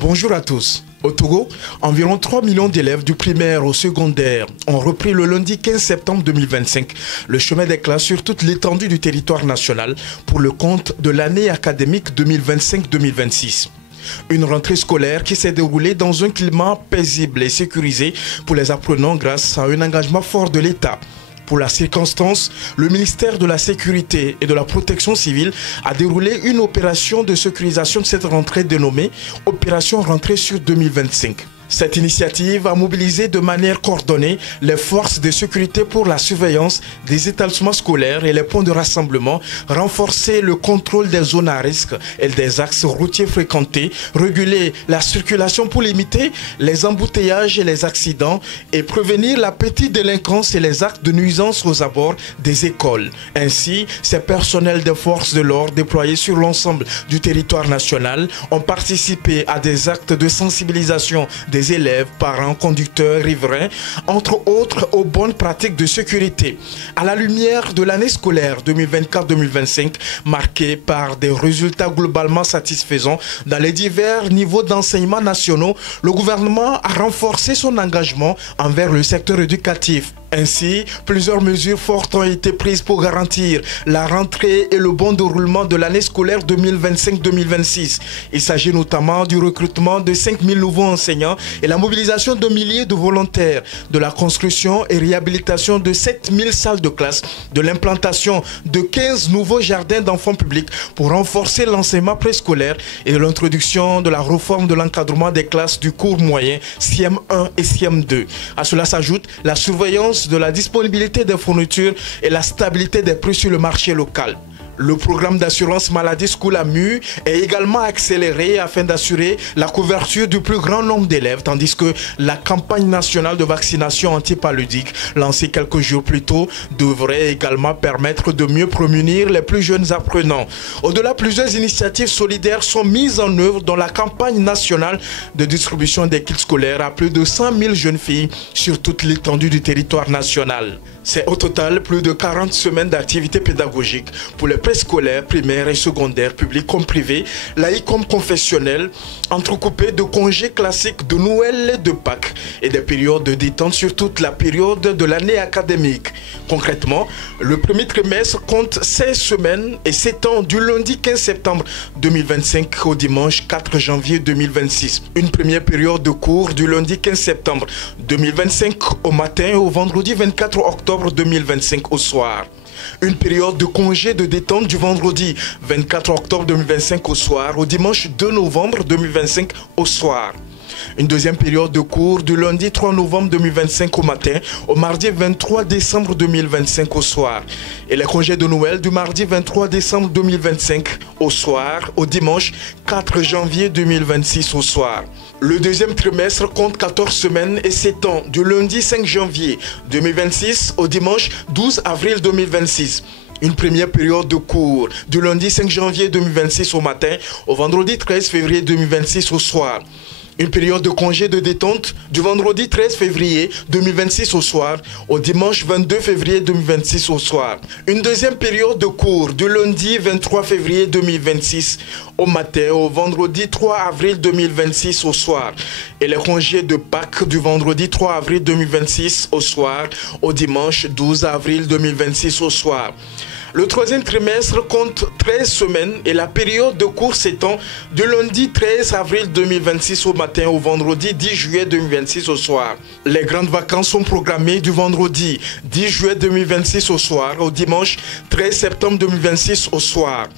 Bonjour à tous. Au Togo, environ 3 millions d'élèves du primaire au secondaire ont repris le lundi 15 septembre 2025 le chemin des classes sur toute l'étendue du territoire national pour le compte de l'année académique 2025-2026. Une rentrée scolaire qui s'est déroulée dans un climat paisible et sécurisé pour les apprenants grâce à un engagement fort de l'État. Pour la circonstance, le ministère de la Sécurité et de la Protection civile a déroulé une opération de sécurisation de cette rentrée dénommée Opération Rentrée sur 2025. Cette initiative a mobilisé de manière coordonnée les forces de sécurité pour la surveillance des établissements scolaires et les points de rassemblement, renforcer le contrôle des zones à risque et des axes routiers fréquentés, réguler la circulation pour limiter les embouteillages et les accidents et prévenir la petite délinquance et les actes de nuisance aux abords des écoles. Ainsi, ces personnels des forces de l'ordre déployés sur l'ensemble du territoire national ont participé à des actes de sensibilisation des élèves, parents, conducteurs, riverains, entre autres aux bonnes pratiques de sécurité. À la lumière de l'année scolaire 2024-2025, marquée par des résultats globalement satisfaisants dans les divers niveaux d'enseignement nationaux, le gouvernement a renforcé son engagement envers le secteur éducatif. Ainsi, plusieurs mesures fortes ont été prises pour garantir la rentrée et le bon déroulement de l'année scolaire 2025-2026. Il s'agit notamment du recrutement de 5 000 nouveaux enseignants et la mobilisation de milliers de volontaires, de la construction et réhabilitation de 7 000 salles de classe, de l'implantation de 15 nouveaux jardins d'enfants publics pour renforcer l'enseignement préscolaire et de l'introduction de la réforme de l'encadrement des classes du cours moyen CM1 et CM2. À cela s'ajoute la surveillance de la disponibilité des fournitures et la stabilité des prix sur le marché local. Le programme d'assurance maladie School AMU est également accéléré afin d'assurer la couverture du plus grand nombre d'élèves, tandis que la campagne nationale de vaccination antipaludique, lancée quelques jours plus tôt, devrait également permettre de mieux prémunir les plus jeunes apprenants. Au-delà, plusieurs initiatives solidaires sont mises en œuvre dans la campagne nationale de distribution des kits scolaires à plus de 100 000 jeunes filles sur toute l'étendue du territoire national. C'est au total plus de 40 semaines d'activités pédagogiques pour les préscolaires, primaires et secondaires, publics comme privés, laïcs comme confessionnels, entrecoupés de congés classiques de Noël et de Pâques et des périodes de détente sur toute la période de l'année académique. Concrètement, le premier trimestre compte 16 semaines et s'étend du lundi 15 septembre 2025 au dimanche 4 janvier 2026. Une première période de cours du lundi 15 septembre 2025 au matin et au vendredi 24 octobre 2025 au soir. Une période de congé de détente du vendredi 24 octobre 2025 au soir au dimanche 2 novembre 2025 au soir. Une deuxième période de cours du lundi 3 novembre 2025 au matin au mardi 23 décembre 2025 au soir. Et les congés de Noël du mardi 23 décembre 2025 au soir au dimanche 4 janvier 2026 au soir. Le deuxième trimestre compte 14 semaines et s'étend du lundi 5 janvier 2026 au dimanche 12 avril 2026. Une première période de cours du lundi 5 janvier 2026 au matin au vendredi 13 février 2026 au soir. Une période de congé de détente du vendredi 13 février 2026 au soir au dimanche 22 février 2026 au soir. Une deuxième période de cours du lundi 23 février 2026 au matin au vendredi 3 avril 2026 au soir. Et les congés de Pâques du vendredi 3 avril 2026 au soir au dimanche 12 avril 2026 au soir. Le troisième trimestre compte 13 semaines et la période de cours s'étend du lundi 13 avril 2026 au matin au vendredi 10 juillet 2026 au soir. Les grandes vacances sont programmées du vendredi 10 juillet 2026 au soir au dimanche 13 septembre 2026 au soir.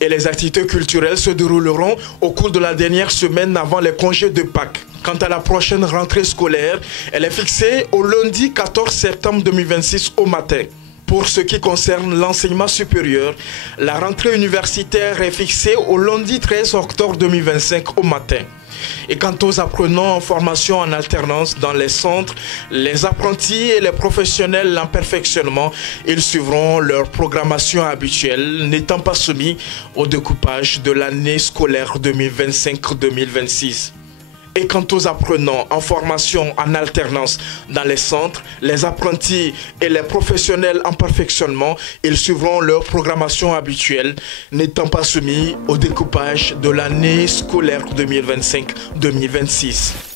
Et les activités culturelles se dérouleront au cours de la dernière semaine avant les congés de Pâques. Quant à la prochaine rentrée scolaire, elle est fixée au lundi 14 septembre 2026 au matin. Pour ce qui concerne l'enseignement supérieur, la rentrée universitaire est fixée au lundi 13 octobre 2025 au matin. Et quant aux apprenants en formation en alternance dans les centres, les apprentis et les professionnels en perfectionnement, ils suivront leur programmation habituelle, n'étant pas soumis au découpage de l'année scolaire 2025-2026. Et quant aux apprenants en formation en alternance dans les centres, les apprentis et les professionnels en perfectionnement, ils suivront leur programmation habituelle, n'étant pas soumis au découpage de l'année scolaire 2025-2026.